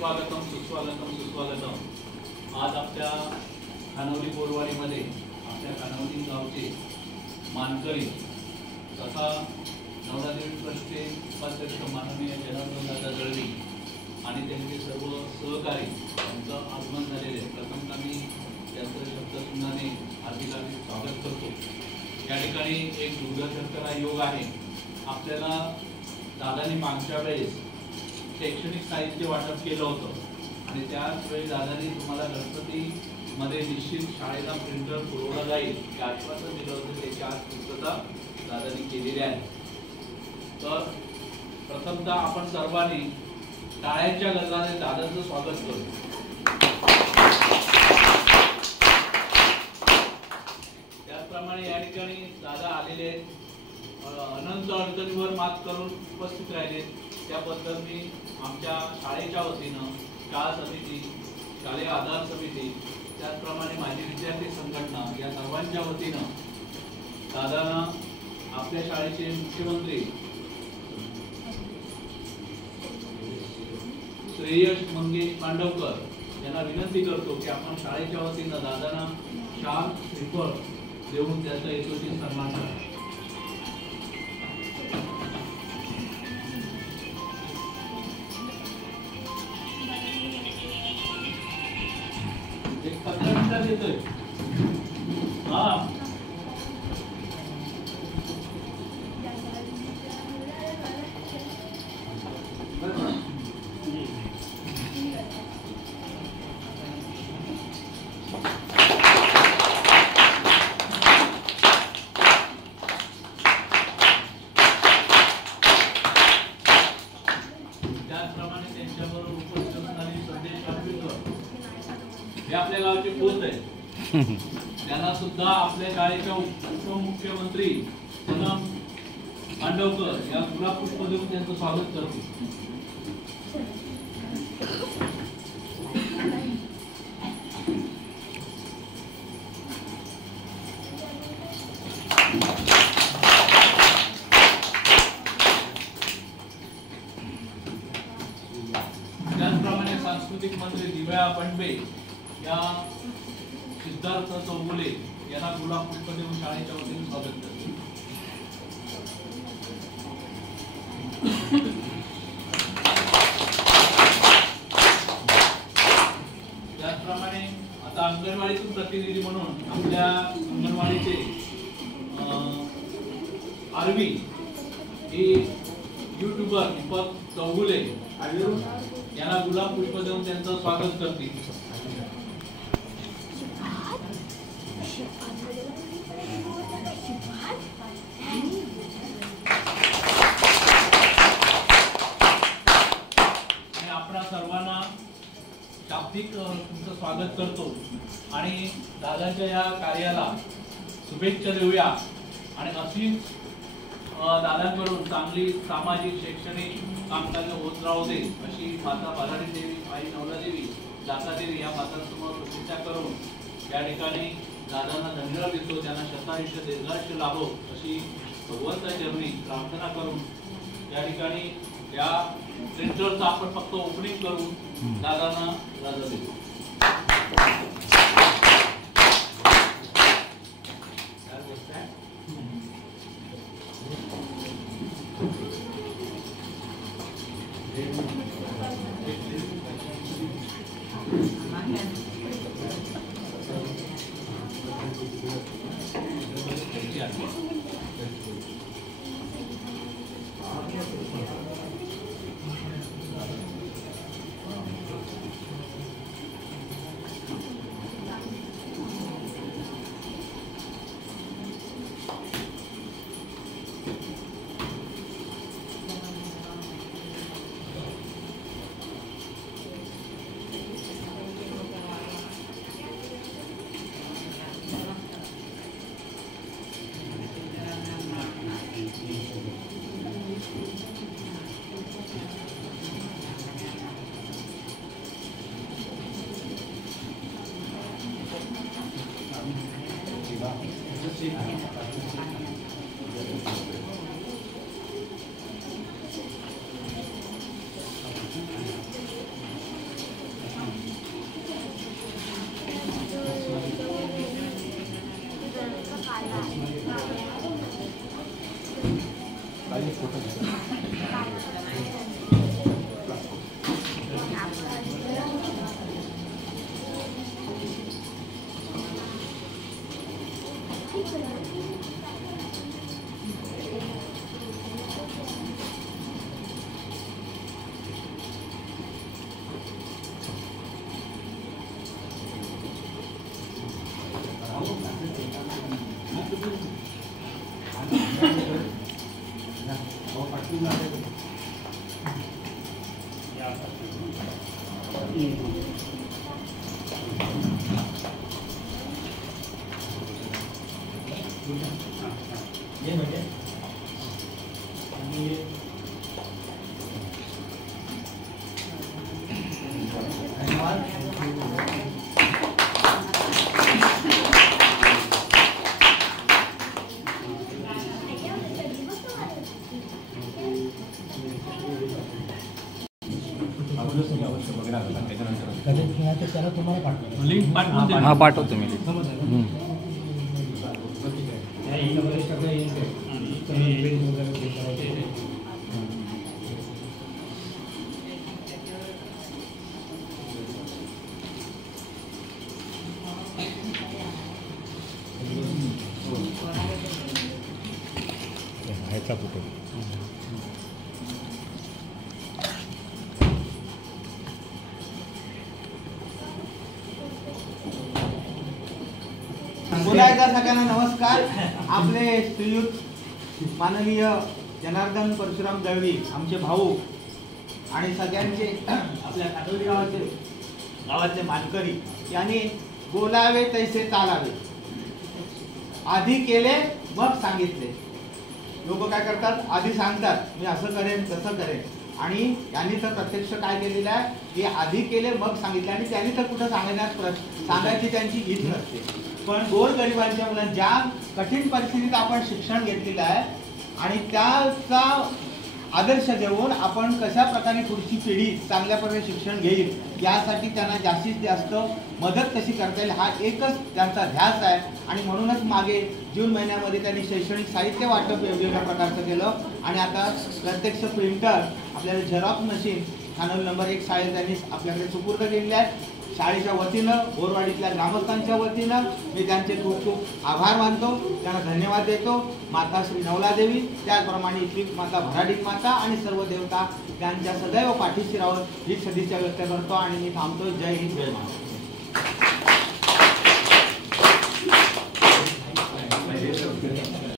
सुस्वागतम सुस्वागतम सुस्वागतम। आज आपल्या खानवली बोरवाडीमध्ये आपल्या खानवली गावचे मानकरी तथा नवरादेवी ट्रस्टचे उपाध्यक्ष माननीय जनार्दनदादा दळवी आणि त्यांचे सर्व सहकारी यांचं आगमन झालेले आहे। प्रथमतः मी त्यांचं शब्दसुमनाने हार्दिक स्वागत करतो। या ठिकाणी एक दूरदर्शनचा योग आहे। आपल्याला दादांनी मागच्या वेळेस शैक्षणिक साहित्य वाटप केलं होतं आणि त्याच वेळी दादांनी तुम्हाला गणपतीमध्ये निश्चित शाळेला प्रिंटर पुरवला जाईल हे आश्वासन दिलं होतं। त्याची आज पूर्तता दादांनी केलेली आहे। तर प्रथमतः आपण सर्वांनी टाळ्यांच्या गजराने दादांचं स्वागत करू। त्याचप्रमाणे या ठिकाणी दादा आलेले आहेत, अनंत अडचणीवर मात करून उपस्थित राहिले, त्याबद्दल मी आमच्या शाळेच्या वतीनं शाळा समिती, शालेय आधार समिती, त्याचप्रमाणे माझी विद्यार्थी संघटना या सर्वांच्या वतीनं दादांना आपल्या शाळेचे मुख्यमंत्री श्रेयश मंगेश पांडवकर यांना विनंती करतो की आपण शाळेच्या वतीनं दादांना शाल श्रीफळ देऊन त्याचा यशस्वी सन्मान करा। एक 15 मिनिटात येतोय। हा त्याचप्रमाणे त्यांच्याबरोबर उपस्थित असणारी संदेश कापीकर हे आपल्या गावचे पोस्ट आहेत, त्यांना सुद्धा आपल्या शाळेच्या उपमुख्यमंत्री पूनम पांडवकर या गुलाब पुष्प देऊन त्यांचं स्वागत करतो। त्याचप्रमाणे सांस्कृतिक मंत्री दिव्या पंडबे या सिद्धार्थ चौगुले यांना गुलाब पुष्प देऊन शाळेच्या वतीने स्वागत करतो। त्याचप्रमाणे आता अंगणवाडीतून प्रतिनिधी म्हणून आपल्या अंगणवाडीचे आरवी ही युट्यूबर दीपक चौगुले यांना गुलाब पुष्प देऊन त्यांचं स्वागत करतील। आपणा सर्वांना शाब्दिक तुमचं स्वागत करतो आणि दादांच्या या कार्याला शुभेच्छा देऊया आणि अशीच दादांकडून चांगली सामाजिक शैक्षणिक कामकाज होत राहू दे अशी माता बालाडी देवी, आई नवलादेवी, दातादेवी या मातांसमोर प्रतिज्ञा करून या ठिकाणी दादांना धन्यवाद देतो। त्यांना शतायुष्य दीर्घायुष्य लाभो अशी भगवंताचरणी प्रार्थना करून या ठिकाणी या प्रिंटरचं आपण फक्त ओपनिंग करून दादांना रजा देतो। ये म्हणजे त्याला तुम्हाला पाठवतो लिंक पाठवून दे. हां पाठवतो मी ह्याचा फोटो पुन्हा एकदा सगळ्यांना नमस्कार. आपले श्रीयुत माननीय जनार्दन परशुराम दळवी आमचे भाऊ आणि सगळ्यांचे आपल्या काटोली गावातले मानकरी यांनी बोलावे तैसे चालावे, आधी केले मग सांगितले. लोक काय करतात, आधी सांगतात मी असं करेन तसं करेन, आणि यांनी तर प्रत्यक्ष काय केलेलं आहे की आधी केले मग सांगितले, आणि त्यांनी तर कुठं सांगायची त्यांची हीच नसते. पण गोरगरिबांच्या मुलांना ज्या कठीण परिस्थितीत आपण शिक्षण घेतलेलं आहे आणि त्याचा आदर्श घेऊन आपण कशा प्रकारे पुढची पिढी चांगल्या प्रकारे शिक्षण घेईल यासाठी त्यांना जास्तीत जास्त मदत कशी करता येईल हा एकच त्यांचा ध्यास आहे. आणि म्हणूनच मागे जून महिन्यामध्ये त्यांनी शैक्षणिक साहित्य वाटप वेगवेगळ्या प्रकारचं केलं, आणि आता प्रत्यक्ष प्रिंटर आपल्याला झेरॉक्स मशीन खानोली नंबर 1 शाळेत त्यांनी आपल्याकडे सुपूर्द केलेले आहेत. शाळेच्या वतीनं बोरवाडीतल्या ग्रामस्थांच्या वतीनं मी त्यांचे खूप खूप आभार मानतो, त्यांना धन्यवाद देतो. माता श्री नवलादेवी, त्याचप्रमाणे इथली माता भराडीत माता आणि सर्व देवता त्यांच्या सदैव पाठीशी राहून ही सदिच्छा व्यक्त करतो आणि मी थांबतो. जय हिंद, जय महाराष्ट्र.